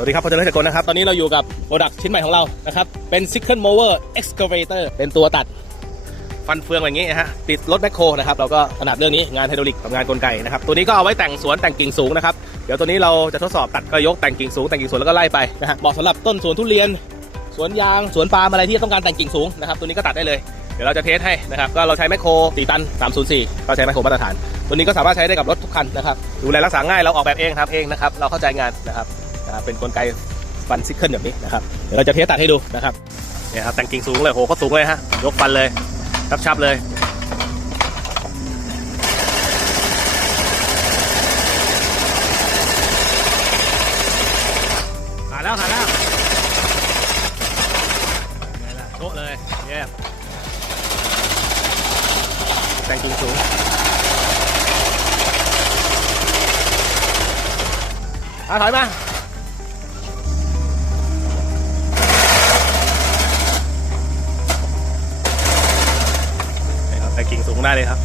วัสดีครับผมเจริญชัยกลนะครับ ตอนนี้เราอยู่กับโปรดักชิ้นใหม่ของเรานะครับ เป็น Sickle Mower Excavator เป็นตัวตัดฟันเฟืองอะไรอย่างงี้นะฮะติดรถแมคโครนะครับเราก็ถนัดเรื่องนี้งานไฮดรอลิกกับงานกลไกนะครับตัวนี้ก็เอาไว้แต่งสวนแต่งกิ่งสูงนะครับเดี๋ยวตัวนี้เราจะทดสอบตัดก็ยกแต่งกิ่งสูงแต่งกิ่งสวนแล้วก็ไล่ไปนะฮะเหมาะสำหรับต้นสวนทุเรียน สวนยางสวนปาล์มอะไรที่ต้องการแต่งกิ่งสูงนะครับตัวนี้ก็ตัดได้เลยเดี๋ยวเราจะเทสให้นะครับก็เราใช้แมคโคร4ตัน 304 ก็ใช้แมคโครมาตรฐาน ตัวนี้ก็สามารถใช้ได้กับรถทุกคันนะครับดูแลรักษาง่ายเราออกแบบเองทำเองนะครับเราเข้าใจงานนะครับ นะครับเป็นกลไกฟันซิกเกิลแบบนี้นะครับเดี๋ยวเราจะเทสตัดให้ดูนะครับเนี่ยครับแต่งกิ่งสูงเลยโหก็สูงเลยฮะยกฟันเลยชับๆเลยผ่านแล้วผ่านแล้วไงล่ะโชะเลยเยี่ยมแต่งกิ่งสูงอะถอยมา กิ่งสูงได้เลยครับ